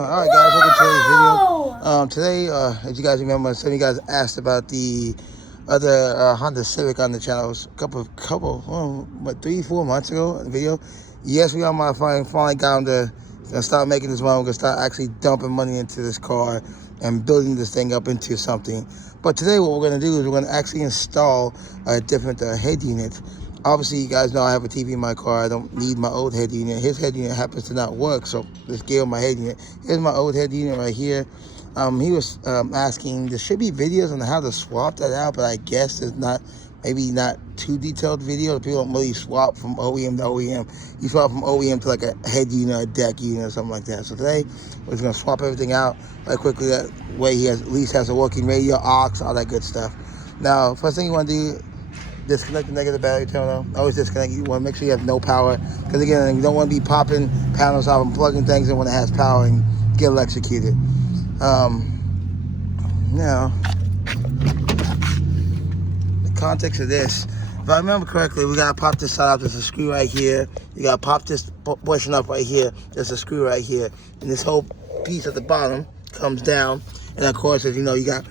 Alright guys, welcome to today's video. Today, as you guys remember, some of you guys asked about the other Honda Civic on the channel. It was a 3-4 months ago video. Yes, we are finally got him to start making this one. We're going to start actually dumping money into this car and building this thing up into something. But today what we're going to do is we're going to actually install a different head unit. Obviously, you guys know I have a TV in my car. I don't need my old head unit. His head unit happens to not work, so let's give him my head unit. Here's my old head unit right here. He was asking, there should be videos on how to swap that out, but I guess there's maybe not too detailed videos. People don't really swap from OEM to OEM. You swap from OEM to like a head unit, a deck unit, or something like that. So today, we're just gonna swap everything out right quickly. That way he at least has a working radio, aux, all that good stuff. Now, first thing you wanna do, disconnect the negative battery terminal. Always disconnect. You want to make sure you have no power, because again, you don't want to be popping panels off and plugging things in when it has power and get electrocuted. Now, the context of this, if I remember correctly, we gotta pop this side off. There's a screw right here. You gotta pop this portion up right here. There's a screw right here, and this whole piece at the bottom comes down. And of course, as you know, you got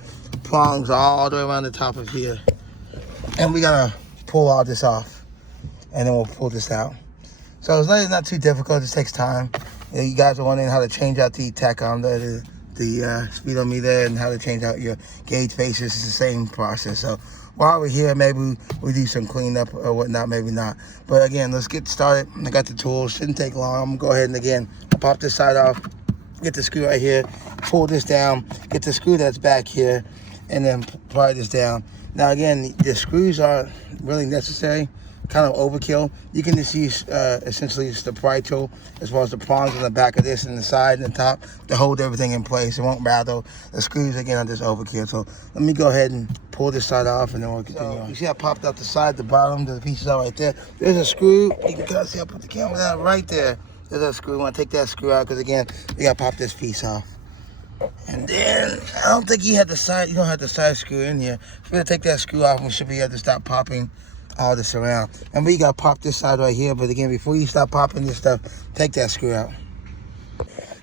prongs all the way around the top of here. And we gotta pull all this off, and then we'll pull this out. So it's not too difficult. It just takes time. You guys are wondering how to change out the tachometer, the speedometer, and how to change out your gauge faces. It's the same process. So while we're here, maybe we do some cleanup or whatnot, maybe not. But again, let's get started. I got the tools. Shouldn't take long. I'm gonna go ahead and again, I'll pop this side off, get the screw right here, pull this down, get the screw that's back here, and then pry this down. Now again, the screws aren't really necessary, kind of overkill. You can just use essentially just the pry tool, as well as the prongs on the back of this and the side and the top to hold everything in place. It won't rattle. The screws again are just overkill. So let me go ahead and pull this side off, and then we'll continue on. You see I popped out the side, the bottom, the pieces are right there. There's a screw. You can kind of see I put the camera down right there. There's a screw. I want to take that screw out because again, we got to pop this piece off. And then, I don't think you don't have the side screw in here. If we're gonna take that screw off, we should be able to stop popping all this around. And we gotta pop this side right here, but again, before you stop popping this stuff, take that screw out.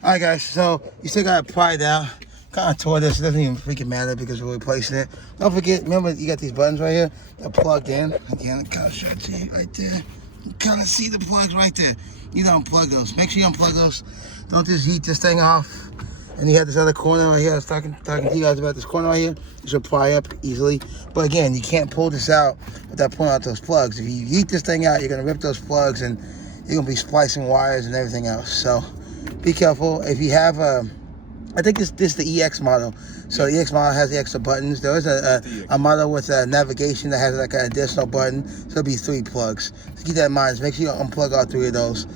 All right, guys, so you still gotta pry it out. Kind of tore this, it doesn't even freaking matter because we're replacing it. Don't forget, remember, you got these buttons right here, they're plugged in. Again, I kind of show it to you right there. You kind of see the plugs right there. You don't unplug those. Make sure you unplug those. Don't just heat this thing off. And you have this other corner right here. I was talking to you guys about this corner right here. This will pry up easily. But again, you can't pull this out without pulling out those plugs. If you heat this thing out, you're gonna rip those plugs and you're gonna be splicing wires and everything else. So be careful. If you have I think this is the EX model. So the EX model has the extra buttons. There is a model with a navigation that has like an additional button. So it'll be 3 plugs. So keep that in mind. Just make sure you unplug all 3 of those.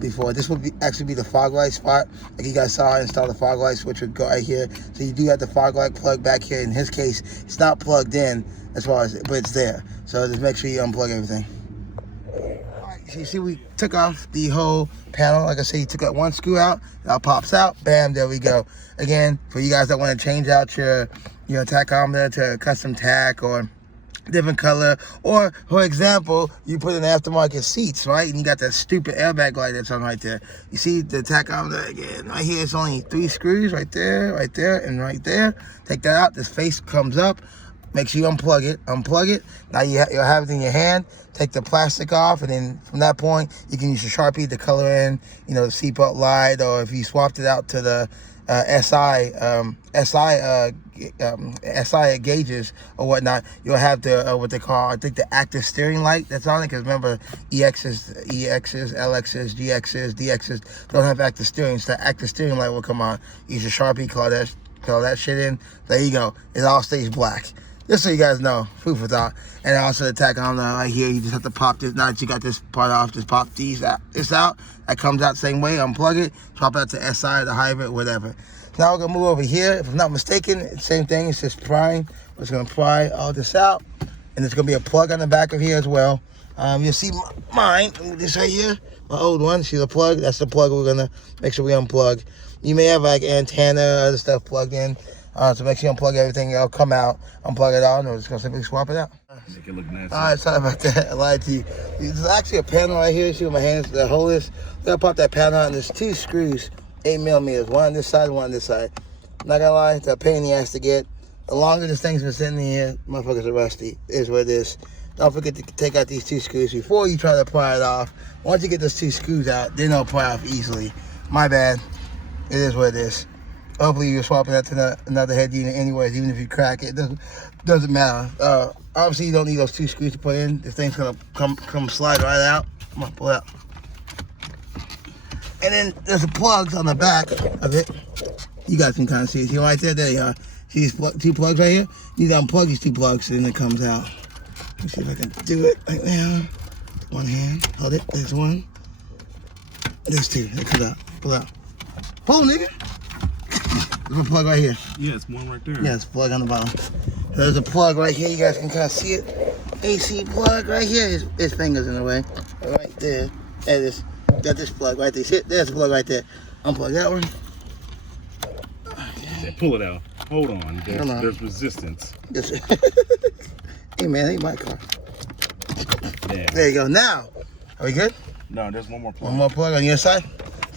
Before this would actually be the fog light spot, like you guys saw. I installed the fog light switch would go right here, so you do have the fog light plug back here. In his case, it's not plugged in as far as, but it's there, so just make sure you unplug everything. All right, so you see we took off the whole panel. Like I said, you took that one screw out, it all pops out, bam, there we go. Again, for you guys that want to change out your tachometer to a custom tack or different color, or for example, you put in aftermarket seats, right, and you got that stupid airbag light that's on right there. You see the tachometer again right here. It's only 3 screws right there, and right there. Take that out. This face comes up. Make sure you unplug it. Now you'll have it in your hand. Take the plastic off, and then from that point you can use your Sharpie to color in the seatbelt light, or if you swapped it out to the SI gauges or whatnot, you'll have the what they call, I think, the active steering light that's on it. Because remember, EXs, LXs, GXs, DXs don't have active steering, so the active steering light will come on. Use your Sharpie, color that shit in. There you go. It all stays black. Just so you guys know, food for thought. And also the tachometer right here, you just have to pop this. Now that you got this part off, just pop this out. That comes out same way. Unplug it, swap it out to SI, the hybrid, whatever. Now we're gonna move over here. If I'm not mistaken, same thing. It's just prying. We're just gonna pry all this out, and there's gonna be a plug on the back of here as well. You'll see mine. This right here, my old one. See the plug? That's the plug we're gonna make sure we unplug. You may have like antenna, other stuff plugged in. So make sure you unplug everything. It'll come out. Unplug it all, and we're just gonna simply swap it out. Make it look nice. All right, sorry about that. I lied to you. There's actually a panel right here. See where my hands, the hole is. We gotta pop that panel out, and there's 2 screws 8mm, one on this side, one on this side. Not gonna lie, it's a pain in the ass to get. The longer this thing's been sitting here, motherfuckers are rusty. It is what it is. Don't forget to take out these 2 screws before you try to pry it off. Once you get those 2 screws out, they don't pry off easily. My bad. It is what it is. Hopefully you're swapping that to another head unit anyways, even if you crack it. Doesn't matter. Obviously you don't need those 2 screws to put in. This thing's gonna come slide right out. Come on, pull it out. And then there's the plugs on the back of it. You guys can kind of see it. See right there? There you are. See these 2 plugs right here? You need to unplug these 2 plugs and then it comes out. Let me see if I can do it right now. One hand. Hold it. There's one. There's 2. It comes out. Pull out. Pull, nigga. There's a plug right here. Yeah, it's one right there. Yeah, it's a plug on the bottom. There's a plug right here. You guys can kind of see it. AC plug right here. His finger's in the way. Right there. There it is. Got this plug right there. See it? There's a plug right there. Unplug that one. Okay. Pull it out. Hold on. There's resistance. Hey, man, ain't my car. Yeah. There you go. Now, are we good? No, there's one more plug. One more plug on your side?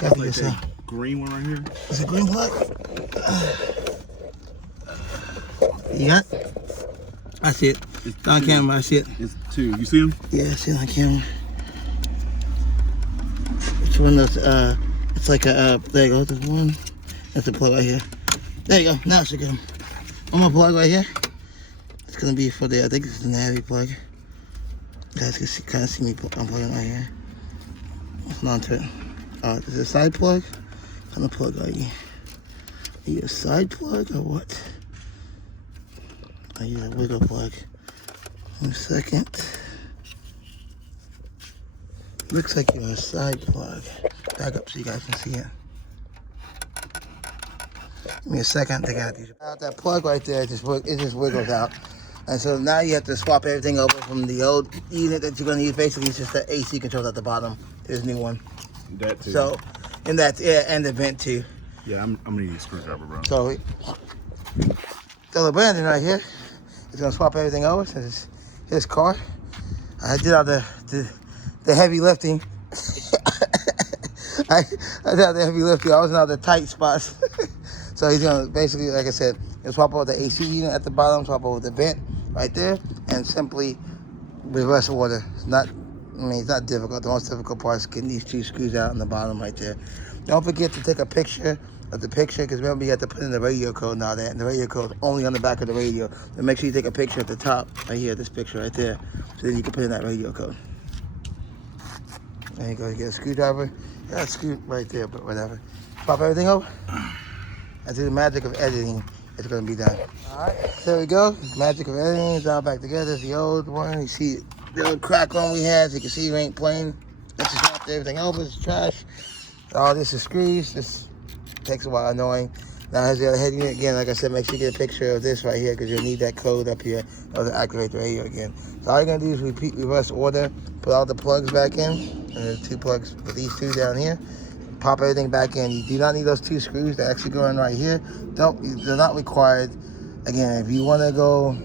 Like that green one right here. Is it green plug? You got it? I see it. It's on camera, I see it. It's 2. You see them? Yeah, I see it on camera. It's one of those, it's like a, there you go, there's one. That's the plug right here. There you go, now it's good. One more plug right here. It's gonna be for the, I think it's the navy plug. You guys can kind of see me unplugging right here. Hold on to it. Is it a side plug? What kind of plug are you? Are you a side plug or what? Are you a wiggle plug? 1 second. Looks like you're a side plug. Back up so you guys can see it. Give me a second to get these. That plug right there, it just wiggles out. And so now you have to swap everything over from the old unit that you're going to use. Basically, it's just the AC controls at the bottom. There's a new one. That too. So, and that's and the vent too. Yeah, I'm gonna need a screwdriver, bro. So, the Brandon right here is gonna swap everything over. So it's his car. I did all the heavy lifting. I did all the heavy lifting. I was in all the tight spots. So he's gonna basically, like I said, swap over the AC unit at the bottom, swap over the vent right there, and simply reverse order. It's not difficult. The most difficult part is getting these 2 screws out on the bottom right there. Don't forget to take a picture of the picture, because remember you have to put in the radio code and all that, and the radio code is only on the back of the radio. So make sure you take a picture at the top right here, this picture right there, so then you can put in that radio code. There you go. You get a screwdriver. You got a screw right there, but whatever. Pop everything over. And through the magic of editing, it's going to be done. All right, there we go. Magic of editing is all back together. It's the old one. You see the old crack one we had, so you can see it ain't plain. Let's just swap everything over. It's trash. All this is screws. This takes a while, annoying. Now here's the other head unit again. Like I said, make sure you get a picture of this right here, because you'll need that code up here to activate the radio again. So all you're going to do is repeat reverse order, put all the plugs back in, and there's 2 plugs for these 2 down here. Pop everything back in. You do not need those 2 screws. They're actually going right here. They're not required. Again, if you want to go,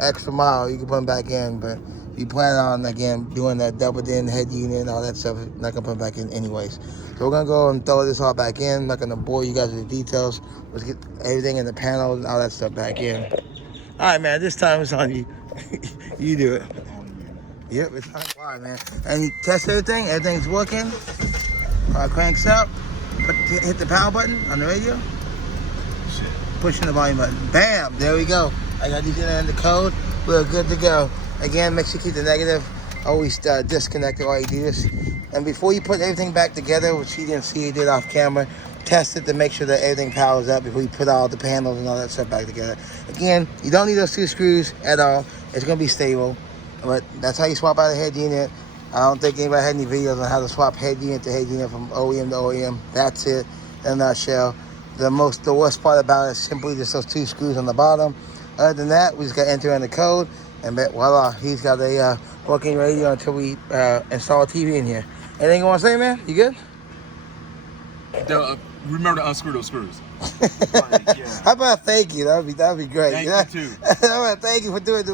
extra mile, you can put them back in. But if you plan on, again, doing that doubled in head unit and all that stuff, you're not going to put them back in anyways. So we're going to go and throw this all back in. I'm not going to bore you guys with the details. Let's get everything in the panels and all that stuff back in. All right, man, this time it's on you. You do it. Yep, it's on. All right, man. And you test everything. Everything's working. Cranks up, hit the power button on the radio, pushing the volume button. Bam, there we go. I got these in the code. We're good to go. Again, make sure you keep the negative always disconnected while you do this. And before you put everything back together, which you didn't see, you did off camera, test it to make sure that everything powers up before you put all the panels and all that stuff back together. Again, you don't need those 2 screws at all. It's going to be stable, but that's how you swap out a head unit. I don't think anybody had any videos on how to swap head unit to head unit from OEM to OEM. That's it in a nutshell. The worst part about it is simply just those 2 screws on the bottom. Other than that, we just got to enter in the code, and voila, he's got a working radio until we install a TV in here. Anything you want to say, man? You good? Remember to unscrew those screws. How about thank you? That'd be great. Thank you too. How about thank you for doing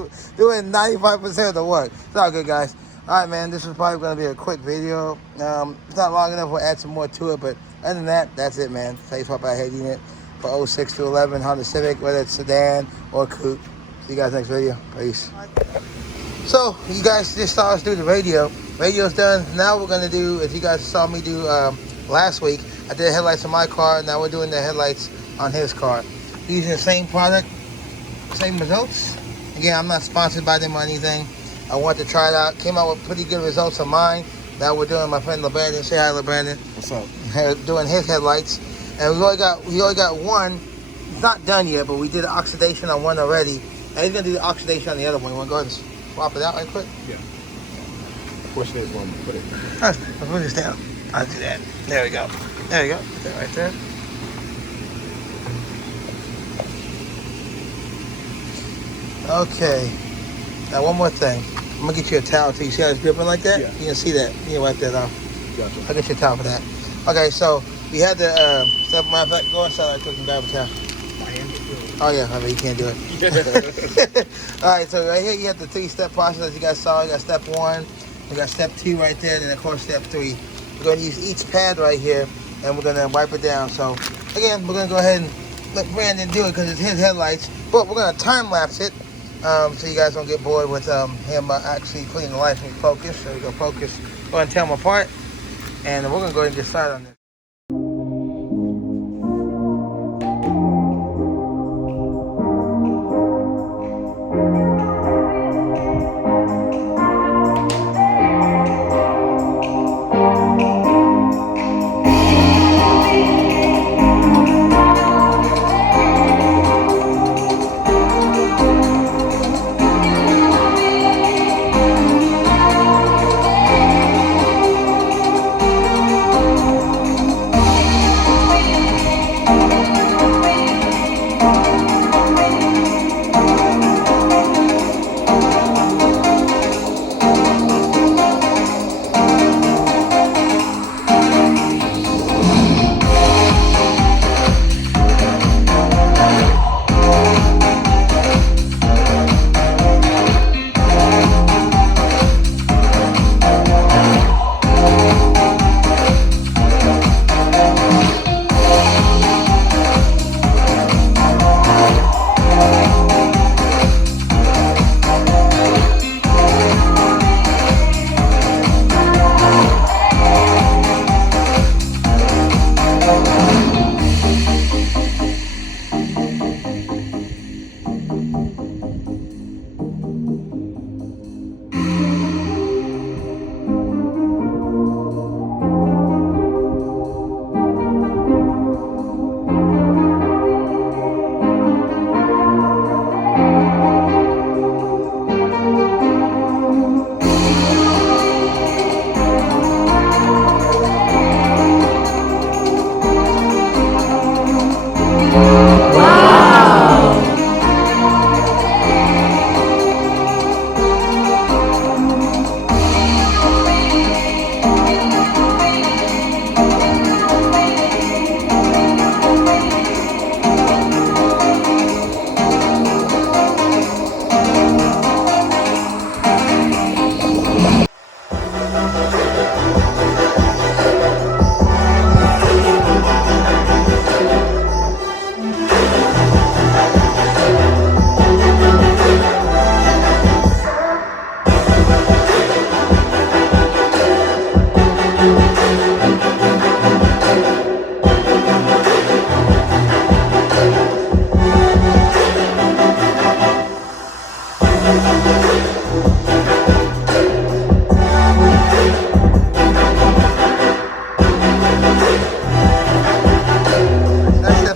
95% of the work. It's all good, guys. All right, man, this is probably going to be a quick video. It's not long enough. We'll add some more to it, but Other than that, that's it, man. Face swap out head unit for 06 to 11 Honda Civic, whether it's sedan or coupe. See you guys next video. Peace. So you guys just saw us do the radio. Radio's done. Now we're gonna do, as you guys saw me do last week, I did headlights on my car. Now we're doing the headlights on his car. Using the same product, same results. Again, I'm not sponsored by them or anything. I wanted to try it out. Came out with pretty good results on mine. Now we're doing my friend LeBrandon. Say hi, LeBrandon. What's up? Doing his headlights, and we only got one. It's not done yet, but we did oxidation on one already. And he's gonna do the oxidation on the other one. You wanna go ahead and swap it out right quick? Yeah. Push this one. Put it. Let's put this down. I'll do that. There we go. There we go. Put that right there. Okay. Now one more thing. I'm gonna get you a towel too. You see how it's dripping like that? Yeah. You can see that. You can wipe that off. Gotcha. I'll get you a towel for that. Okay, so we had the stuff. Matter of fact, go inside right quick and grab a towel. Oh yeah, I mean you can't do it. All right, so right here you have the 3-step process as you guys saw. You got step 1, we got step 2 right there, and of course step 3. We're gonna use each pad right here, and we're gonna wipe it down. So again, we're gonna go ahead and let Brandon do it because it's his headlights. But we're gonna time lapse it, so you guys don't get bored with him actually cleaning the lights and focus. So we go focus. Go ahead and tear them apart, and we're gonna go ahead and get started on this.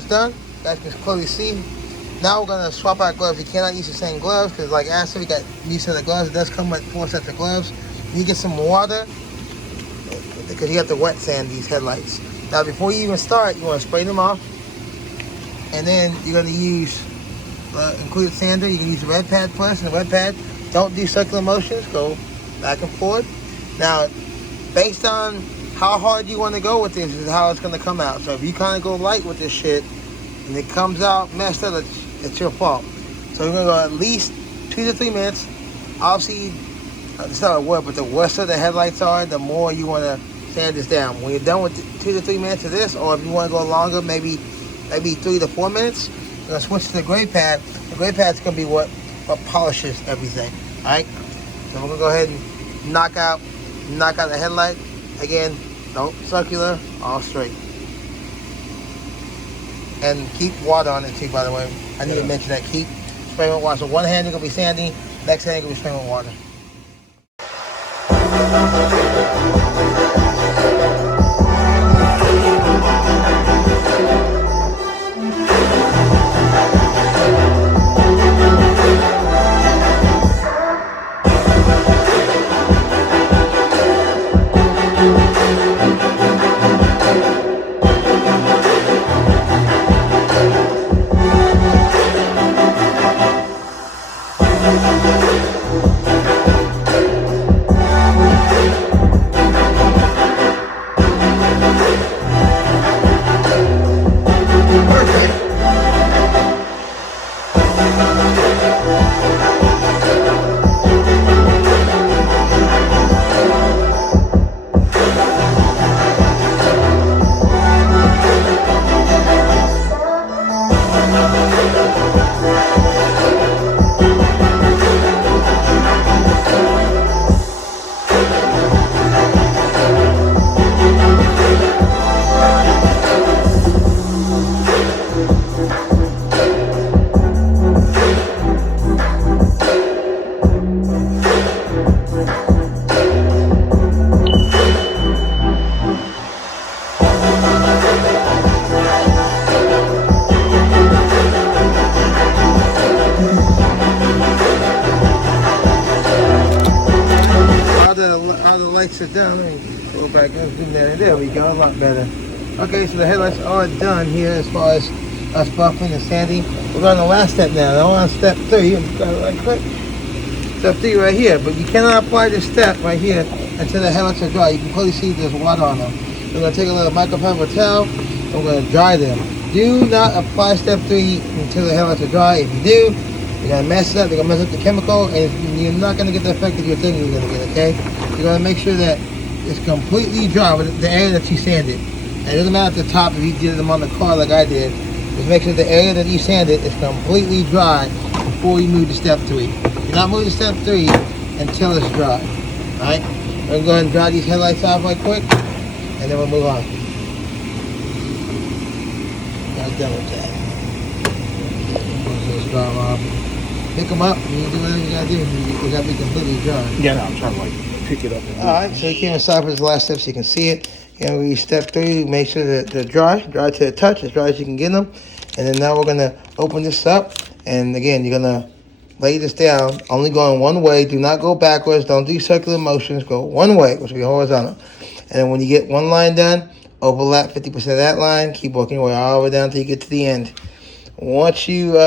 Done. You guys can clearly see. Now we're gonna swap out gloves. You cannot use the same gloves because, like I said, we got new set of gloves. It does come with 4 sets of gloves. You get some water because you have to wet sand these headlights. Now, before you even start, you want to spray them off, and then you're gonna use included sander. You can use the red pad first, and the red pad. Don't do circular motions. Go back and forth. Now, based on how hard you want to go with this, is how it's gonna come out. So if you kind of go light with this shit, and it comes out messed up, it's your fault. So we're gonna go at least 2 to 3 minutes. Obviously, it's not a word, but the worse the headlights are, the more you wanna sand this down. When you're done with 2 to 3 minutes of this, or if you want to go longer, maybe 3 to 4 minutes, you're gonna switch to the gray pad. The gray pad's gonna be what polishes everything. All right. So we're gonna go ahead and knock out the headlight. Again, don't circular, all straight. And keep water on it too, by the way. I need to mention that. Keep spraying with water. So one hand you're gonna be sanding, next hand you're gonna be spraying with water. How the lights are done. Let me go back and zoom there. There we go, a lot better. Okay, so the headlights are done here as far as us buffing and sanding. We're on the last step now. Now we're on step 3. Right quick. Step 3 right here, but you cannot apply this step right here until the headlights are dry. You can clearly see there's water on them. We're going to take a little microfiber towel and we're going to dry them. Do not apply step 3 until the headlights are dry. If you do, you're going to mess it up. You're going to mess up the chemical, and you're not going to get the effect that you're thinking you're going to get, okay? You're going to make sure that it's completely dry with the area that you sanded. And it doesn't matter at the top if you did them on the car like I did. Just make sure the area that you sanded is completely dry before you move to step 3. Do not move to step 3 until it's dry. Alright? We're going to go ahead and dry these headlights off right quick, and then we'll move on. Got done with that. Just dry them off. Pick them up, and you do whatever you gotta do. You gotta be completely dry. Yeah, no, I'm trying to like pick it up. Alright, so you came inside for this last step so you can see it. We step 3, make sure that they're dry to the touch, as dry as you can get them. And then now we're gonna open this up, and again, you're gonna lay this down, only going one way. Do not go backwards. Don't do circular motions. Go one way, which will be horizontal. And then when you get one line done, overlap 50% of that line. Keep working your way all the way down until you get to the end. Once you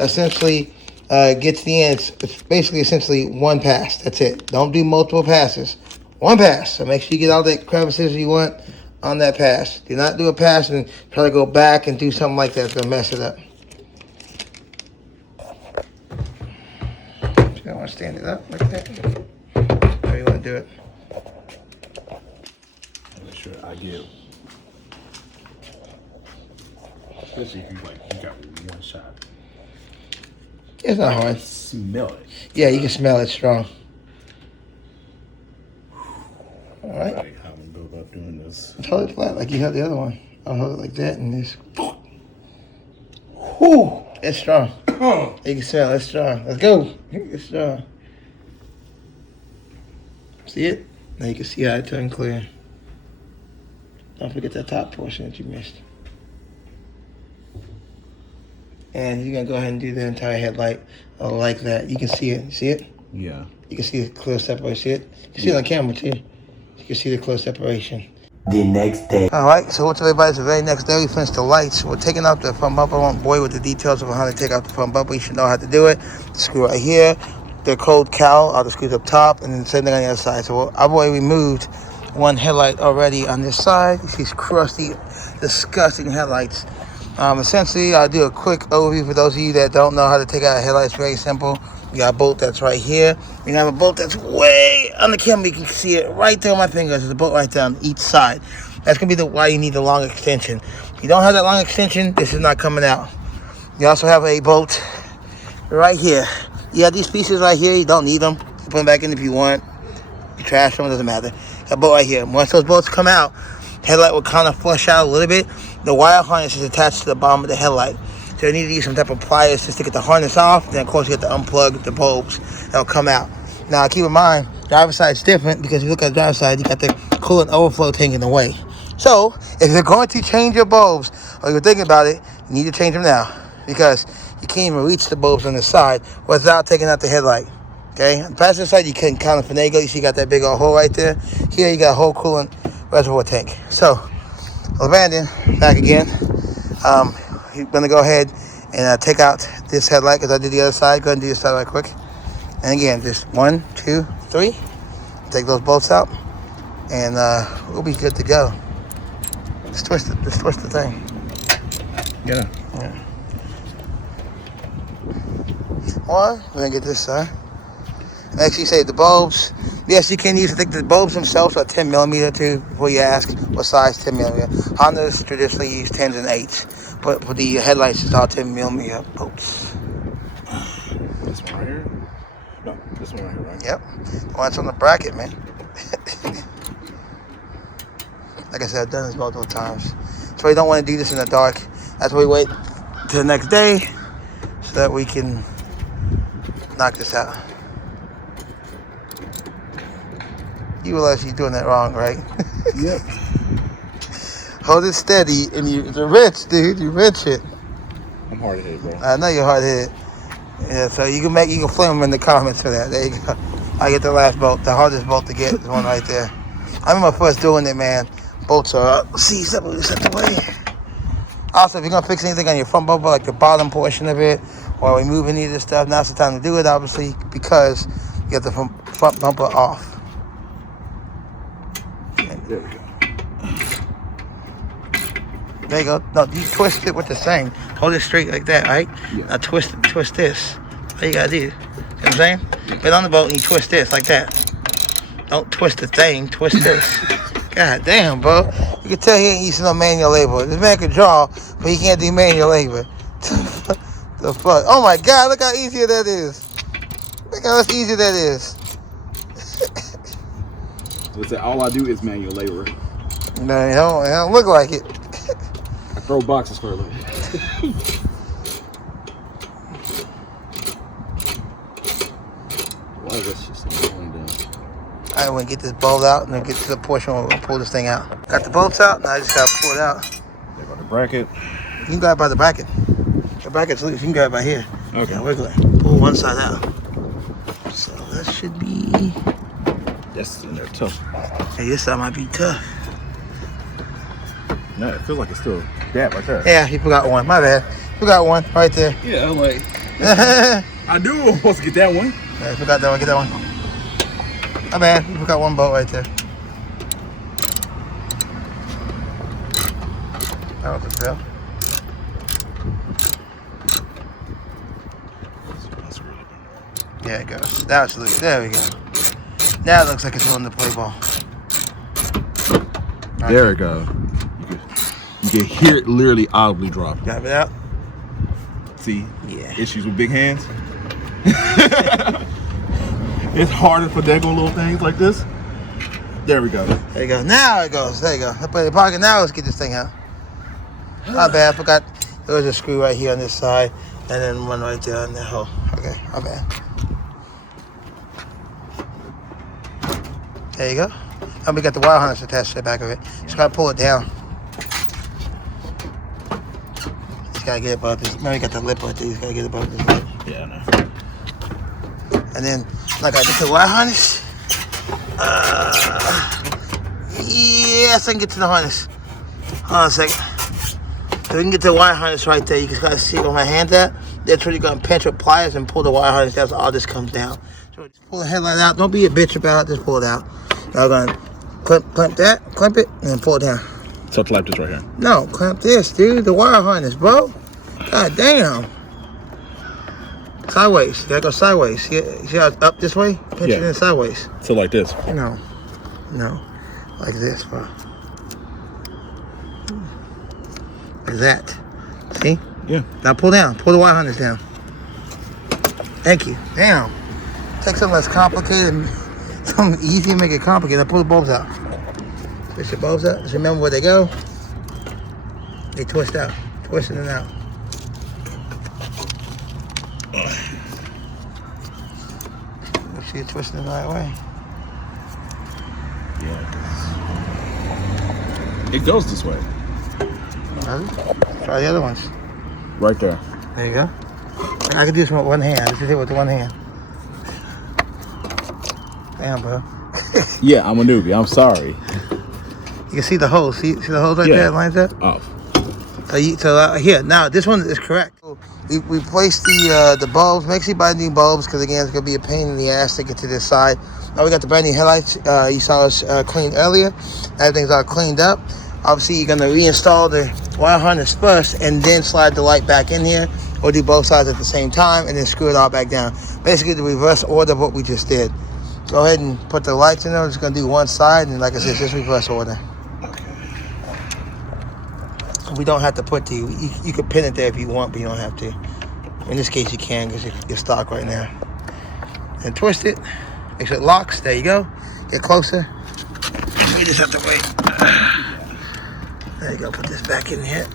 essentially get to the end, it's basically essentially one pass. That's it. Don't do multiple passes. One pass. So make sure you get all the crevices you want on that pass. Do not do a pass and try to go back and do something like that. It's going to mess it up. You don't want to stand it up like that. How you want to do it? Make sure I get, especially if you got one shot. It's not hard. Smell it. Yeah, you can smell it strong. All right. How I'm gonna go about doing this? Hold it flat like you held the other one. I'll hold it like that and this. Whoo! It's strong. You can smell it. It's strong. Let's go. It's strong. See it? Now you can see how it turned clear. Don't forget that top portion that you missed. And you're going to go ahead and do the entire headlight like that. You can see it. See it? Yeah. You can see the clear separation. See it? You can see it on camera, too. You can see the close separation. The next day. All right, so what's everybody? The very next day, we finished the lights. We're taking out the front bumper. I won't bore you with the details of how to take out the front bumper. You should know how to do it. The screw right here. The cold cowl, all the screws up top, and then the same thing on the other side. So I've already removed one headlight already on this side. You see these crusty, disgusting headlights. Essentially, I'll do a quick overview for those of you that don't know how to take out a headlight. It's very simple. You got a bolt that's right here. You have a bolt that's way on the camera, you can see it right there on my fingers. There's a bolt right there on each side. That's going to be why you need the long extension. If you don't have that long extension, this is not coming out. You also have a bolt right here. You have these pieces right here. You don't need them. You put them back in if you want. You trash them, it doesn't matter. That bolt right here. Once those bolts come out, headlight will kind of flush out a little bit. The wire harness is attached to the bottom of the headlight. So you need to use some type of pliers just to get the harness off. Then, of course, you have to unplug the bulbs. That'll come out. Now, keep in mind, driver's side is different because if you look at the driver's side, you got the coolant overflow tank in the way. So, if you're going to change your bulbs, or you're thinking about it, you need to change them now because you can't even reach the bulbs on the side without taking out the headlight. Okay? On the passenger side, you can kind of finagle. You see you got that big old hole right there. Here, you got a whole coolant reservoir tank. So, Brandon, back again. He's going to go ahead and take out this headlight because I did the other side. Go ahead and do this side right quick. And again, just 1, 2, 3. Take those bolts out, and we'll be good to go. Just twist it. Just twist the thing. Yeah. One, we're gonna get this side. Actually, say the bulbs. Yes, you can use. I think the bulbs themselves are 10 millimeter too. Before you ask what size 10 millimeter. Hondas traditionally use 10s and 8s, but for the headlights, it's all 10 millimeter bolts. This one right here. No, this one right here, right? Yep. Well, it's on the bracket, man. Like I said, I've done this multiple times. So we don't want to do this in the dark. That's why we wait till the next day so that we can knock this out. You realize you're doing that wrong, right? Yep. Hold it steady, and it's a wrench, dude. You wrench it. I'm hard-headed, bro. I know you're hard-headed. Yeah, so you can flame them in the comments for that. There you go. I get the last bolt. The hardest bolt to get is one right there. I remember first doing it, man. Bolts are up. See, set the way. Also, if you're gonna fix anything on your front bumper, like the bottom portion of it, or remove any of this stuff, now's the time to do it, obviously, because you get the front bumper off. There we go. There you go. No, you twist it with the same. Hold it straight like that, right? Yeah. Now twist this. All you gotta do. You know what I'm saying? Get on the bolt and you twist this like that. Don't twist the thing, twist this. God damn, bro. You can tell he ain't using no manual labor. This man can draw, but he can't do manual labor. The fuck? Oh my God, look how easy that is. Look how much easier that is. All I do is manual labor. No, it don't look like it. I throw boxes for a living. Why is this just going down? I want to get this bolt out and then get to the portion where we'll pull this thing out. Got the bolts out, now I just got to pull it out. There go the bracket. You can grab by the bracket. The bracket's loose, you can grab by here. Okay. Yeah, wiggle it. Pull one side out. So that should be... That's in there tough. Hey, this side might be tough. No, it feels like it's still that right there. Yeah, you forgot one. My bad. You forgot one right there. Yeah, I'm like... I knew I was supposed to get that one. Yeah, you forgot that one. Get that one. My bad. You forgot one bolt right there. That was a fail. Yeah, it goes. Now it's loose. There we go. Now it looks like it's willing to play ball. Right. There we go. You can hear it literally audibly drop. Got it out? See? Yeah. Issues with big hands. It's harder for daggone little things like this. There we go. There you go. Now it goes. There you go. I put it in the pocket. Now let's get this thing out. Not bad. I forgot there was a screw right here on this side and then one right there on that hole. Okay, my bad. There you go. And we got the wire harness attached to the back of it. Just gotta pull it down. Just gotta get it above this. Now you got the lip right there. You just gotta get it above this lip. Yeah, I know. And then, like I get the wire harness. Yes, I can get to the harness. Hold on a second. So we can get the wire harness right there. You can kind of see where my hand's at. That's where you're gonna pinch with pliers and pull the wire harness down so all this comes down. So just pull the headlight out. Don't be a bitch about it. Just pull it out. Now we're gonna clamp that, clamp it, and then pull it down. So clamp this right here. No, clamp this, dude. The wire harness, bro. God damn. Sideways. You gotta go sideways. See how it's up this way? Pinch it in sideways. So like this? No. Like this, bro. Like that. See? Yeah. Now pull down. Pull the wire harness down. Thank you. Damn. Take something that's complicated, something easy and make it complicated. Now pull the bulbs out. Push the bulbs out. Just remember where they go. They twist out. Twisting it out. Make sure you're twisting it the right way. Yeah. It goes this way. Try the other ones. Right there. There you go. I can do this with one hand. Just do it with the one hand. Damn, bro. Yeah, I'm a newbie. I'm sorry. You can see the holes. See the holes right there? It lines up. Oh. So here, now this one is correct. We placed the bulbs. Make sure you buy new bulbs because again, it's gonna be a pain in the ass to get to this side. Now we got the brand new headlights. You saw us clean earlier. Everything's all cleaned up. Obviously, you're gonna reinstall the wire harness first and then slide the light back in here, or do both sides at the same time and then screw it all back down. Basically, the reverse order of what we just did. Go ahead and put the lights in there. We're just gonna do one side, and like I said, just reverse order. We don't have to put you could pin it there if you want, but you don't have to. In this case, you can because you're stock right now. And twist it. Make sure it locks. There you go. Get closer. We just have to wait. There you go. Put this back in here.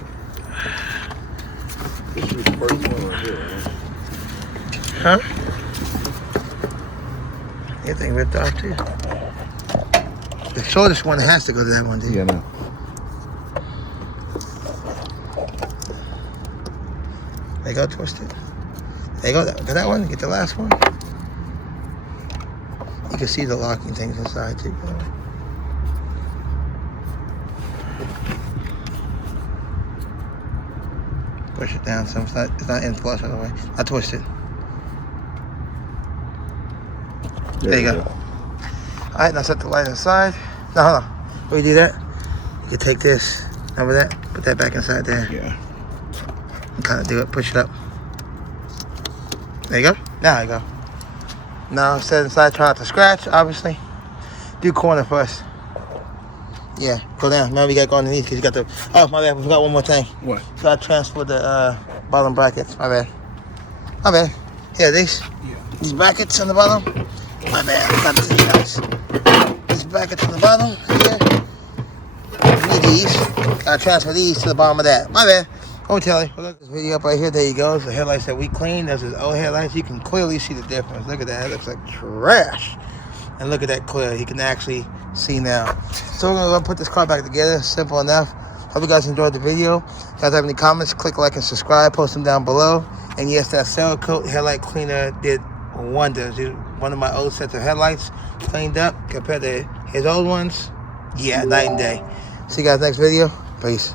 This is the first one right here. Huh? Anything ripped off too? The shortest one has to go to that one, dude. Yeah, no. There you go, twist it. There you go, got that one, get the last one. You can see the locking things inside too. Push it down, so it's not in flush all the way. I twist it. There you go. All right, now set the light inside. No, hold on. Before you do that, you take this, remember that? Put that back inside there. Yeah. And kind of do it, push it up. There you go. Now you go. Now set it inside, try not to scratch, obviously. Do corner first. Yeah, go down. Remember, you got to go underneath because you got the... Oh, my bad, we forgot one more thing. What? So I transferred the bottom brackets. My bad. My bad. Here, these. Yeah. These brackets on the bottom. My bad. I got to you guys. These brackets on the bottom here. You need these. Gotta transfer these to the bottom of that. My bad. Oh, Telly. Look this video up right here. There you go. It's the headlights that we cleaned. Those are old headlights. You can clearly see the difference. Look at that. It looks like trash. And look at that clear. You can actually see now. So we're gonna put this car back together. Simple enough. Hope you guys enjoyed the video. If you guys have any comments, click like and subscribe. Post them down below. And yes, that cell coat headlight cleaner did wonders. One of my old sets of headlights cleaned up compared to his old ones. Yeah, night and day. See you guys next video. Peace.